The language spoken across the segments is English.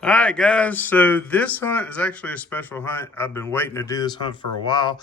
All right, guys. So this hunt is actually a special hunt. I've been waiting to do this hunt for a while.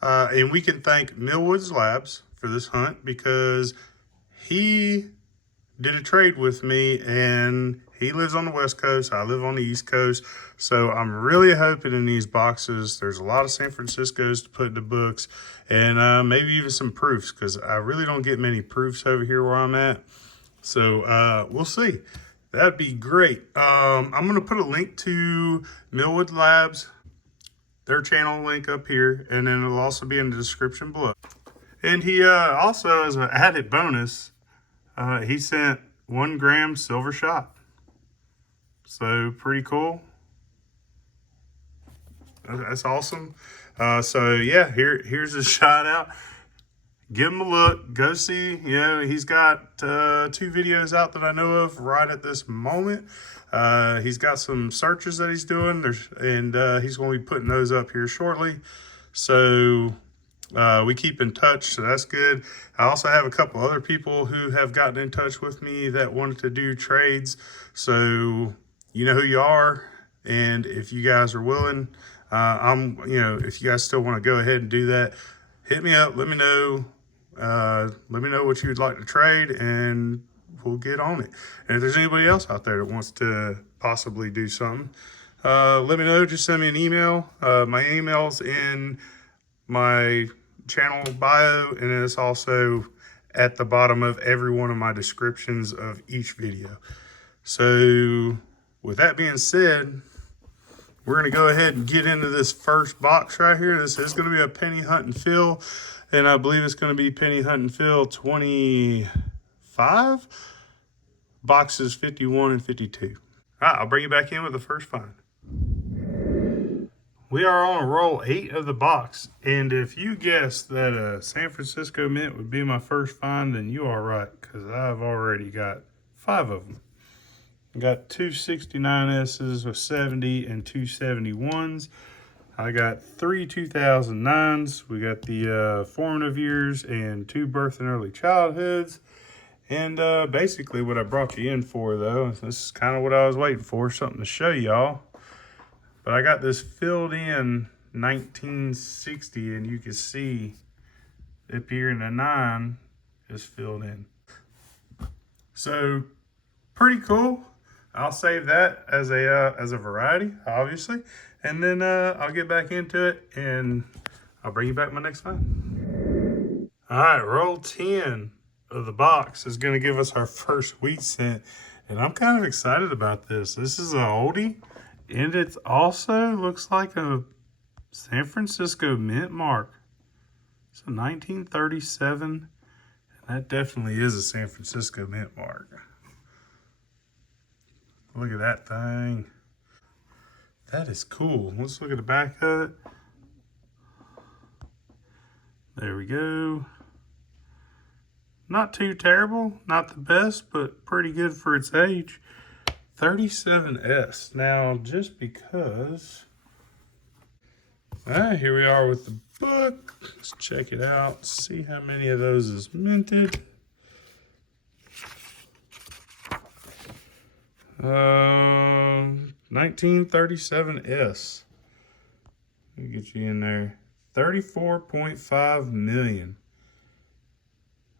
And we can thank Millwoods Labs for this hunt because he did a trade with me and he lives on the West Coast. I live on the East Coast. So I'm really hoping in these boxes, there's a lot of San Franciscos to put in the books and maybe even some proofs because I really don't get many proofs over here where I'm at. So we'll see. That'd be great. I'm going to put a link to Millwood Labs, their channel link up here, and then it'll also be in the description below. And he also, as an added bonus, he sent 1 gram silver shot. So pretty cool. That's awesome. So yeah, here's a shout out. Give him a look. Go see. You know, he's got 2 videos out that I know of right at this moment. He's got some searches that he's doing. He's going to be putting those up here shortly. So we keep in touch, so that's good. I also have a couple other people who have gotten in touch with me that wanted to do trades. So you know who you are, and if you guys are willing, if you guys still want to go ahead and do that, hit me up. Let me know. Let me know what you'd like to trade, and we'll get on it. And if there's anybody else out there that wants to possibly do something, let me know. Just send me an email. My email's in my channel bio, and it's also at the bottom of every one of my descriptions of each video. So with that being said, we're going to go ahead and get into this first box right here. This is going to be a penny hunt and fill, and I believe it's going to be penny hunt and fill 25, boxes 51 and 52. All right, I'll bring you back in with the first find. We are on roll 8 of the box, and if you guessed that a San Francisco mint would be my first find, then you are right, because I've already got 5 of them. I got 2 69S's with 70 and 2 71s. I got 3 2009s. We got the formative years and 2 birth and early childhoods. And basically what I brought you in for, though, this is kind of what I was waiting for, something to show y'all. But I got this filled in 1960, and you can see up here in the 9 is filled in. So pretty cool. I'll save that as a variety, obviously, and then I'll get back into it, and I'll bring you back my next find. All right, roll 10 of the box is going to give us our first wheat cent, and I'm kind of excited about this. This is an oldie, and it also looks like a San Francisco mint mark. It's a 1937, and that definitely is a San Francisco mint mark. Look at that thing. That is cool. Let's look at the back of it. There we go. Not too terrible. Not the best, but pretty good for its age. 37S. Now, just because... Alright, here we are with the book. Let's check it out. See how many of those is minted. 1937S. Let me get you in there. 34.5 million.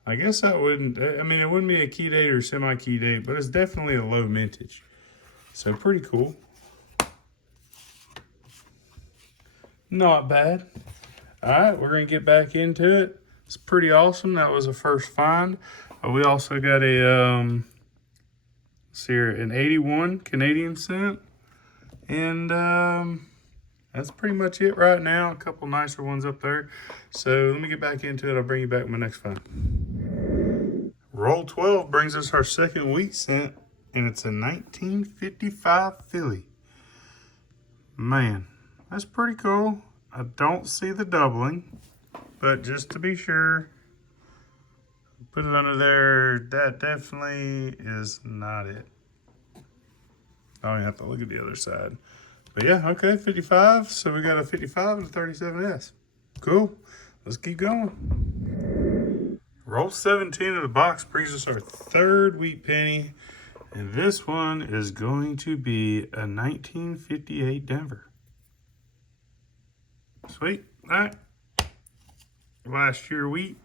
I guess that wouldn't, I mean, it wouldn't be a key date or semi-key date, but it's definitely a low mintage. So pretty cool. Not bad. All right, we're going to get back into it. It's pretty awesome. That was a first find. We also got a, see here, an 81 Canadian cent. And that's pretty much it right now. A couple nicer ones up there. So let me get back into it. I'll bring you back my next find. Roll 12 brings us our second wheat cent, and it's a 1955 Philly. Man, that's pretty cool. I don't see the doubling, but just to be sure, put it under there. That definitely is not it. Oh, you have to look at the other side. But yeah, okay, 55. So we got a 55 and a 37S. Cool. Let's keep going. Roll 17 of the box brings us our third wheat penny. And this one is going to be a 1958 Denver. Sweet. All right. Last year wheat.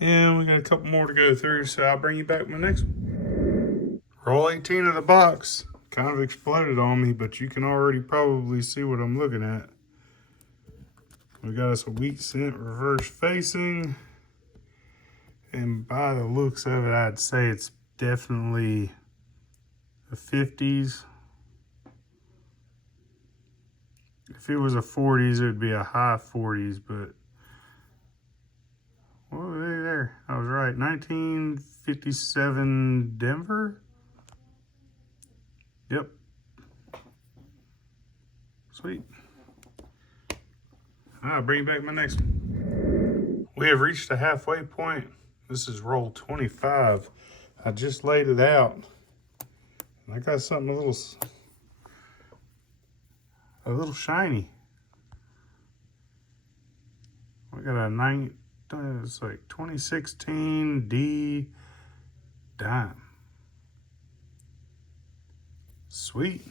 And we got a couple more to go through, so I'll bring you back my next one. Roll 18 of the box. Kind of exploded on me, but you can already probably see what I'm looking at. We got us a wheat cent reverse facing. And by the looks of it, I'd say it's definitely the 50s. If it was a 40s, it would be a high 40s, but what were they there? I was right. 1957 Denver? Yep. Sweet. I'll bring back my next one. We have reached the halfway point. This is roll 25. I just laid it out. I got something a little shiny. We got a it's like 2016 D dime. Sweet.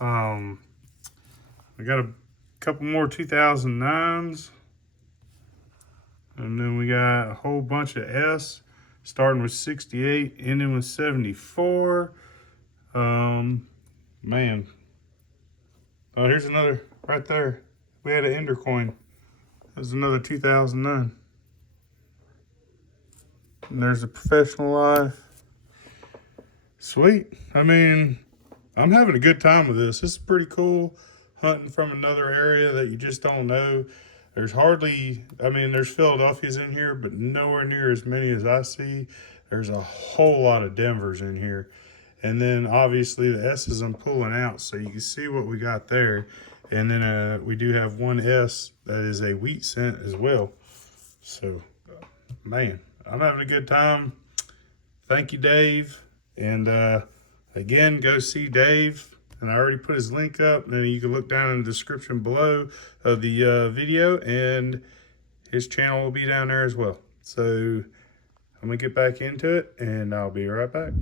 We got a couple more 2009s. And then we got a whole bunch of S, starting with 68, ending with 74. Man. Oh, here's another right there. We had an Ender coin. There's another 2009. And there's a Professional Life. Sweet. I mean, I'm having a good time with this. This is pretty cool. Hunting from another area that you just don't know. There's hardly, there's Philadelphia's in here, but nowhere near as many as I see. There's a whole lot of Denvers in here. And then obviously the S's I'm pulling out, so you can see what we got there. And then we do have one S that is a wheat cent as well. So, man, I'm having a good time. Thank you, Dave. And again, go see Dave. And I already put his link up. And then you can look down in the description below of the video. And his channel will be down there as well. So I'm going to get back into it. And I'll be right back.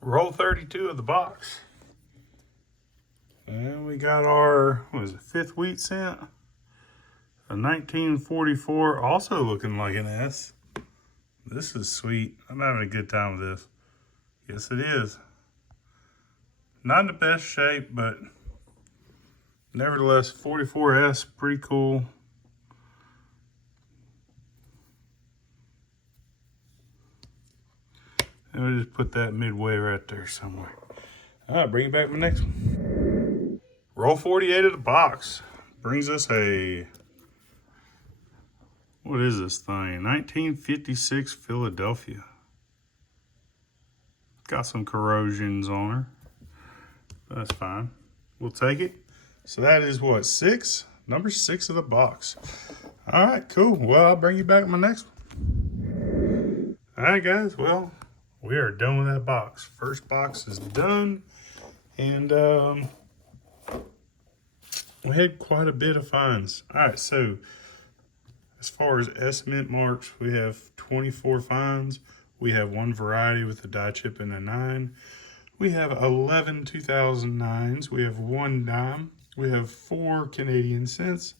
Roll 32 of the box. And we got our, what is it, 5th wheat cent. A 1944, also looking like an S. This is sweet. I'm having a good time with this. Yes, it is. Not in the best shape, but nevertheless, 44S, pretty cool. And we'll just put that midway right there somewhere. All right, bring back my next one. Roll 48 of the box. Brings us a, what is this thing? 1956 Philadelphia. Got some corrosions on her. That's fine. We'll take it. So that is what, 6? Number 6 of the box. All right, cool. Well, I'll bring you back my next one. All right, guys. Well, we are done with that box. First box is done. And we had quite a bit of finds. All right, so as far as estimate marks, we have 24 finds. We have one variety with a die chip and a 9. We have 11 2009s. We have 1 dime. We have 4 Canadian cents.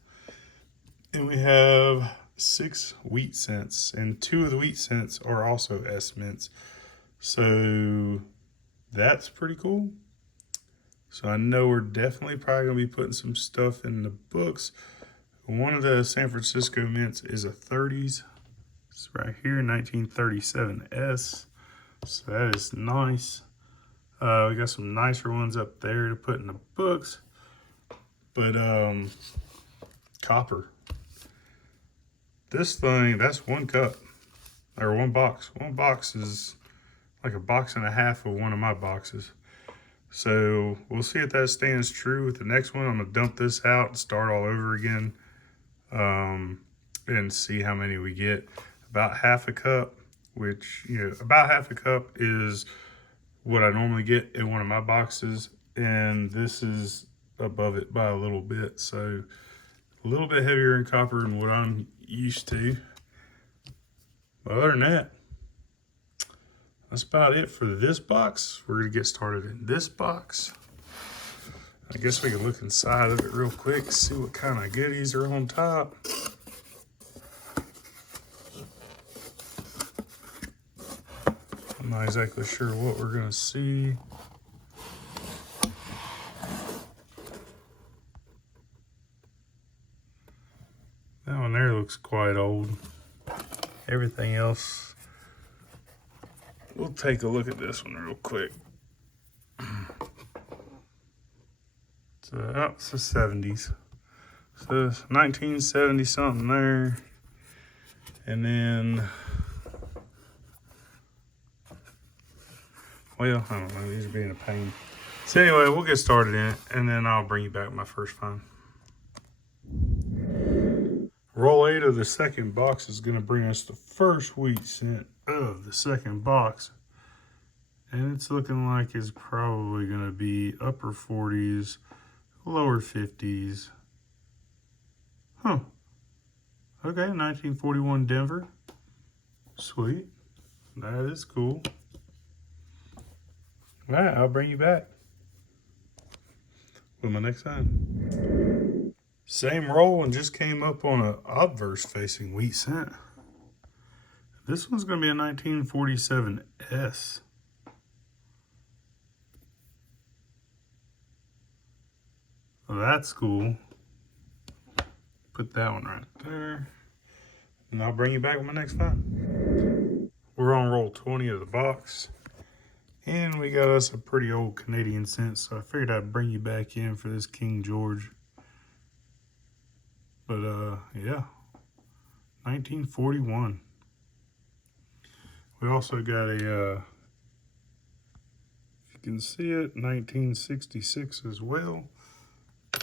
And we have 6 wheat cents. And 2 of the wheat cents are also S mints. So that's pretty cool. So I know we're definitely probably going to be putting some stuff in the books. One of the San Francisco mints is a 30s. It's right here, 1937 S. So that is nice. We got some nicer ones up there to put in the books. But copper. This thing, that's 1 cup. Or 1 box. 1 box is like a box and a half of one of my boxes. So we'll see if that stands true with the next one. I'm going to dump this out and start all over again. And see how many we get. About half a cup, which, about half a cup is what I normally get in one of my boxes. And this is above it by a little bit. So a little bit heavier in copper than what I'm used to. But other than that, that's about it for this box. We're gonna get started in this box. I guess we can look inside of it real quick, see what kind of goodies are on top. I'm not exactly sure what we're gonna see. That one there looks quite old. Everything else, we'll take a look at this one real quick. So, it's the 70s. So it's 1970 something there. And then, well, I don't know, these are being a pain. So anyway, we'll get started in it, and then I'll bring you back my first find. Roll 8 of the second box is going to bring us the first wheat cent of the second box. And it's looking like it's probably going to be upper 40s, lower 50s. Huh. Okay, 1941 Denver. Sweet. That is cool. All right, I'll bring you back with my next find. Same roll and just came up on an obverse facing wheat cent. This one's going to be a 1947 S. Well, that's cool. Put that one right there. And I'll bring you back with my next find. We're on roll 20 of the box. And we got us a pretty old Canadian cent, so I figured I'd bring you back in for this King George. But, yeah, 1941. We also got a, if you can see it, 1966 as well.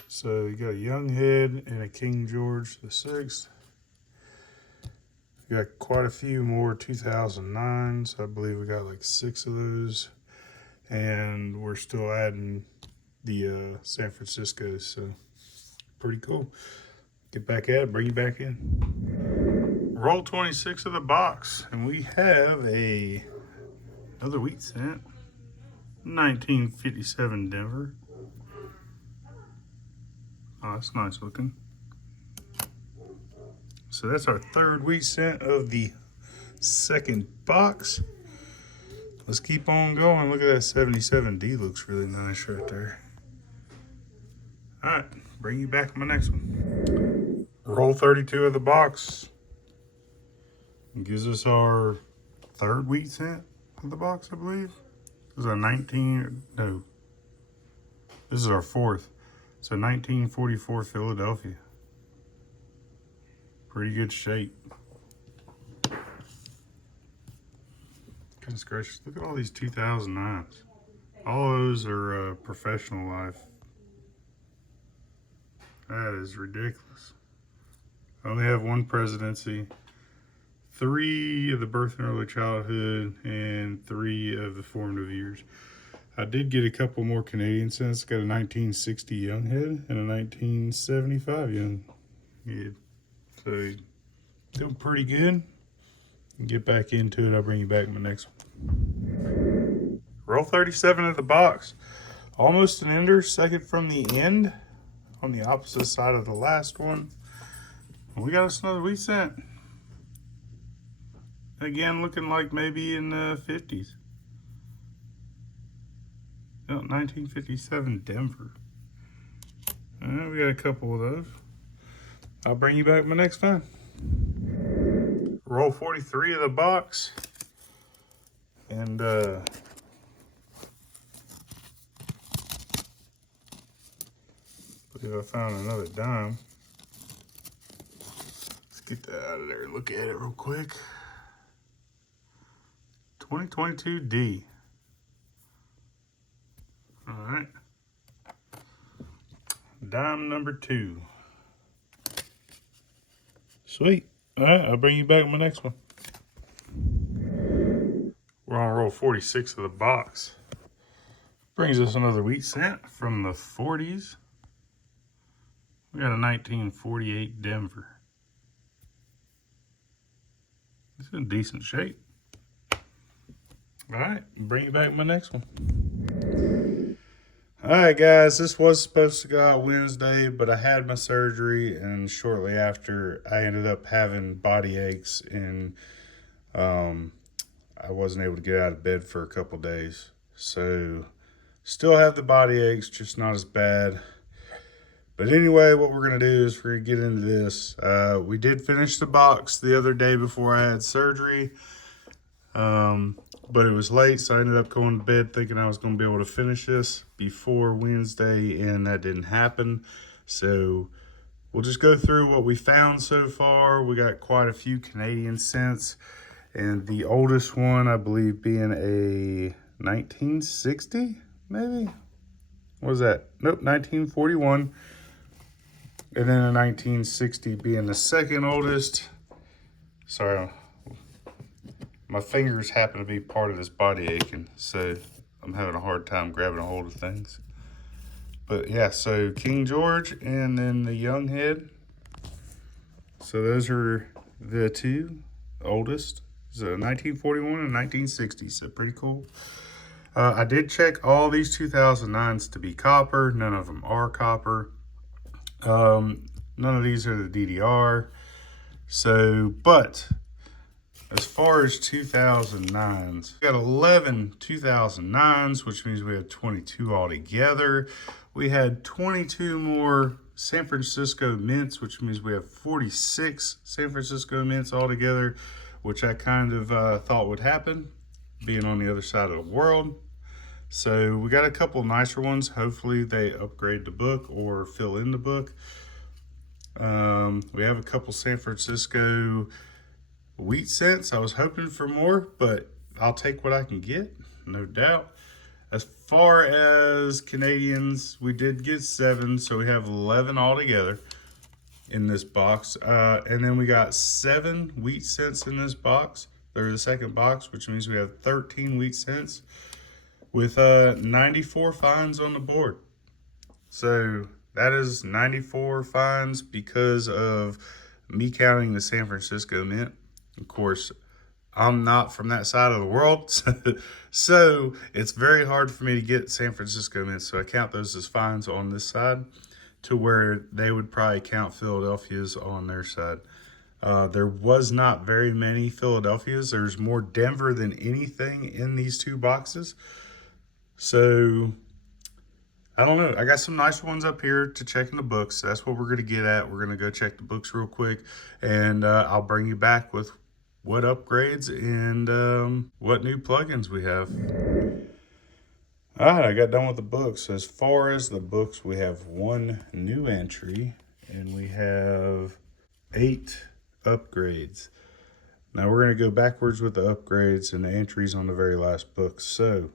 So you got a young head and a King George the 6th. We got quite a few more 2009s. I believe we got like 6 of those. And we're still adding the San Franciscos, so pretty cool. Get back at it, bring you back in. Roll 26 of the box, and we have another wheat cent. 1957 Denver. Oh, that's nice looking. So that's our third wheat cent of the second box. Let's keep on going. Look at that 77D, looks really nice right there. All right, bring you back on my next one. Roll 32 of the box. It gives us our third wheat cent of the box, I believe. This is a 19, no. This is our fourth. So 1944 Philadelphia. Pretty good shape. Goodness gracious, look at all these 2009s. All those are professional life. That is ridiculous. I only have one presidency, 3 of the birth and early childhood, and 3 of the formative years. I did get a couple more Canadian cents. Got a 1960 young head and a 1975 young head. So doing pretty good. Get back into it. I'll bring you back in the next one. Roll 37 of the box. Almost an ender, second from the end, on the opposite side of the last one. We got us another wheat cent. Again, looking like maybe in the 50s. 1957 Denver. We got a couple of those. I'll bring you back my next find. Roll 43 of the box. And believe I found another dime. Let's get that out of there and look at it real quick. 2022 D. All right. Dime number 2. Sweet. All right, I'll bring you back with my next one. We're on roll 46 of the box. Brings us another wheat cent from the 40s. We got a 1948 Denver. It's in decent shape. All right, bring you back my next one. All right, guys, this was supposed to go out Wednesday, but I had my surgery, and shortly after, I ended up having body aches, and I wasn't able to get out of bed for a couple days. So, still have the body aches, just not as bad. But anyway, what we're going to do is we're going to get into this. We did finish the box the other day before I had surgery. But it was late, so I ended up going to bed thinking I was going to be able to finish this before Wednesday, and that didn't happen. So we'll just go through what we found so far. We got quite a few Canadian cents, and the oldest one, I believe, being a 1960, maybe? What was that? Nope, 1941. And then a 1960 being the second oldest. Sorry, my fingers happen to be part of this body aching, so I'm having a hard time grabbing a hold of things. But yeah, so King George and then the young head. So those are the two oldest. So 1941 and 1960, so pretty cool. I did check all these 2009s to be copper. None of them are copper. None of these are the DDR. So, but as far as 2009s, we got 11 2009s, which means we had 22 altogether. We had 22 more San Francisco mints, which means we have 46 San Francisco mints altogether, which I kind of thought would happen, being on the other side of the world. So we got a couple nicer ones. Hopefully they upgrade the book or fill in the book. We have a couple San Francisco wheat cents. I was hoping for more, but I'll take what I can get, no doubt. As far as Canadians, we did get 7, so we have 11 altogether in this box. And then we got 7 wheat cents in this box. They're the second box, which means we have 13 wheat cents with 94 fines on the board. So that is 94 fines because of me counting the San Francisco mint. Of course, I'm not from that side of the world, so it's very hard for me to get San Francisco mints. So I count those as fines on this side, to where they would probably count Philadelphia's on their side. There was not very many Philadelphia's. There's more Denver than anything in these two boxes. So I don't know. I got some nice ones up here to check in the books. That's what we're going to get at. We're going to go check the books real quick, and I'll bring you back with what upgrades and what new plugins we have. All right, I got done with the books. As far as the books, we have 1 new entry, and we have 8 upgrades. Now we're going to go backwards with the upgrades and the entries on the very last book. So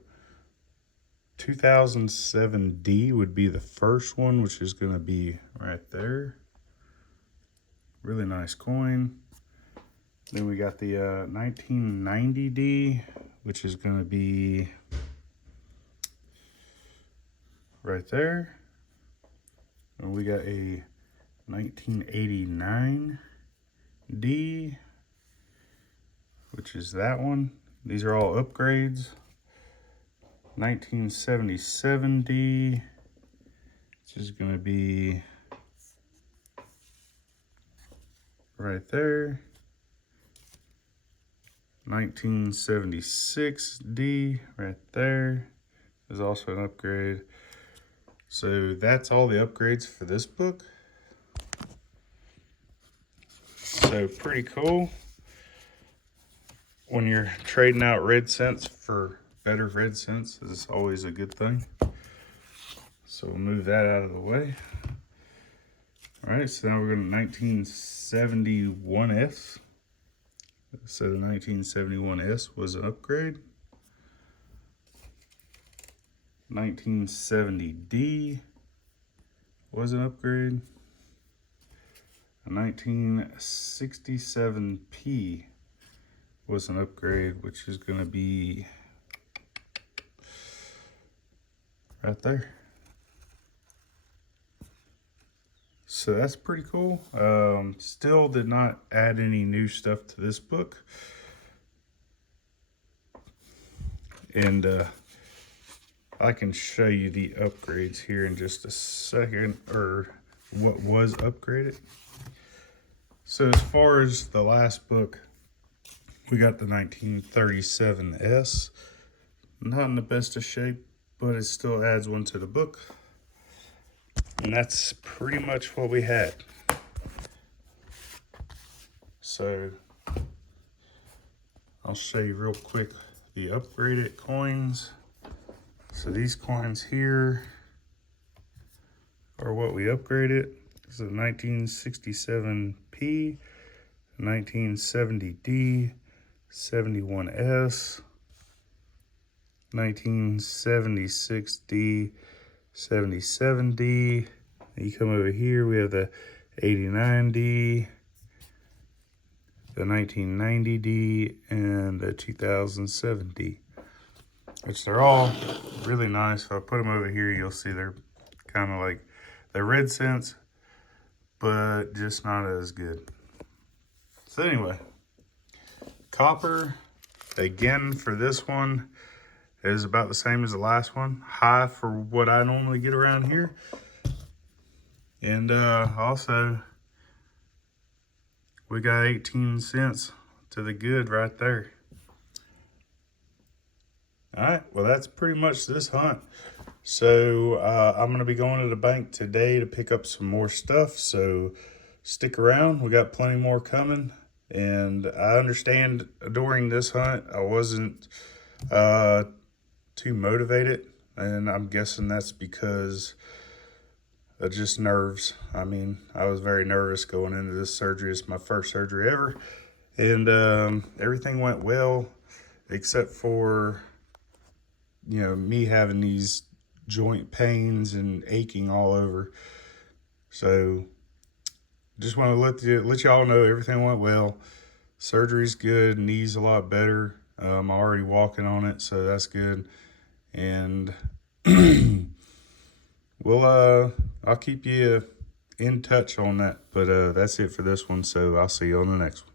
2007D would be the first one, which is going to be right there. Really nice coin. Then we got the 1990D, which is going to be right there. And we got a 1989D, which is that one. These are all upgrades. 1977D, which is going to be right there. 1976D right there is also an upgrade. So that's all the upgrades for this book. So pretty cool when you're trading out red cents for better red cents. Is always a good thing. So we'll move that out of the way. All right, so now we're going to 1971S. So the 1971S was an upgrade. 1970D was an upgrade. A 1967P was an upgrade, which is going to be right there. So that's pretty cool. Still did not add any new stuff to this book. And I can show you the upgrades here in just a second, or what was upgraded. So as far as the last book, we got the 1937S. Not in the best of shape, but it still adds one to the book. And that's pretty much what we had. So I'll show you real quick the upgraded coins. So these coins here are what we upgraded. This is a 1967P, 1970D, 71S, 1976D, 77D. You come over here, we have the 89D, the 1990D, and the 2007D, which they're all really nice. If I put them over here, you'll see they're kind of like, they're red cents, but just not as good. So anyway, copper, again, for this one, is about the same as the last one. High for what I normally get around here. And also, we got 18 cents to the good right there. All right, well, that's pretty much this hunt. So I'm going to be going to the bank today to pick up some more stuff. So stick around. We got plenty more coming. And I understand during this hunt, I wasn't too motivated. And I'm guessing that's because of just nerves. I mean, I was very nervous going into this surgery. It's my first surgery ever. And everything went well, except for, you know, me having these joint pains and aching all over. So just want to let y'all know everything went well. Surgery's good, knee's a lot better. I'm already walking on it, so that's good. And I'll keep you in touch on that. But that's it for this one, so I'll see you on the next one.